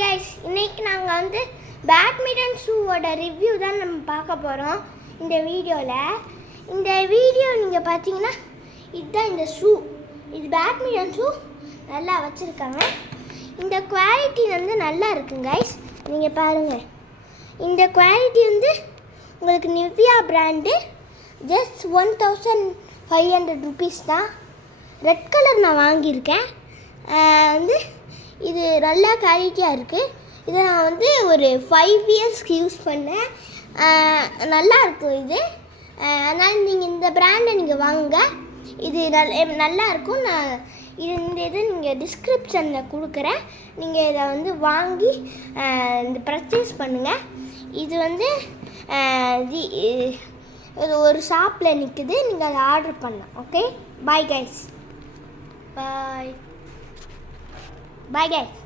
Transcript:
Guys, இன்னைக்கு நாங்கள் வந்து பேட்மிண்டன் ஷூவோட ரிவ்யூ தான் நம்ம பார்க்க போகிறோம் இந்த வீடியோவில். இந்த வீடியோ நீங்கள் பார்த்தீங்கன்னா இதுதான் இந்த ஷூ. இது பேட்மிண்டன் ஷூ நல்லா வச்சுருக்காங்க. இந்த குவாலிட்டி வந்து நல்லா இருக்குங்க கைஸ். நீங்கள் பாருங்கள், இந்த குவாலிட்டி வந்து உங்களுக்கு நிவ்யா பிராண்டு ஜஸ்ட் 1500 ருபீஸ் தான். ரெட் கலர் நான் வாங்கியிருக்கேன். வந்து இது நல்லா குவாலிட்டியாக இருக்குது. இதை நான் வந்து ஒரு 5 இயர்ஸ்க்கு யூஸ் பண்ணேன். நல்லா இருக்கும் இது. அதனால் நீங்கள் இந்த பிராண்டை நீங்கள் வாங்குங்க. இது நல்லா இருக்கும். நான் இந்த இது நீங்கள் டிஸ்கிரிப்ஷனில் கொடுக்குறேன். நீங்கள் இதை வந்து வாங்கி இந்த பர்ச்சேஸ் பண்ணுங்கள். இது வந்து இது ஒரு ஷாப்பில் நிற்குது. நீங்கள் அதை ஆர்டர் பண்ணலாம். Okay, bye guys. Bye bye guys.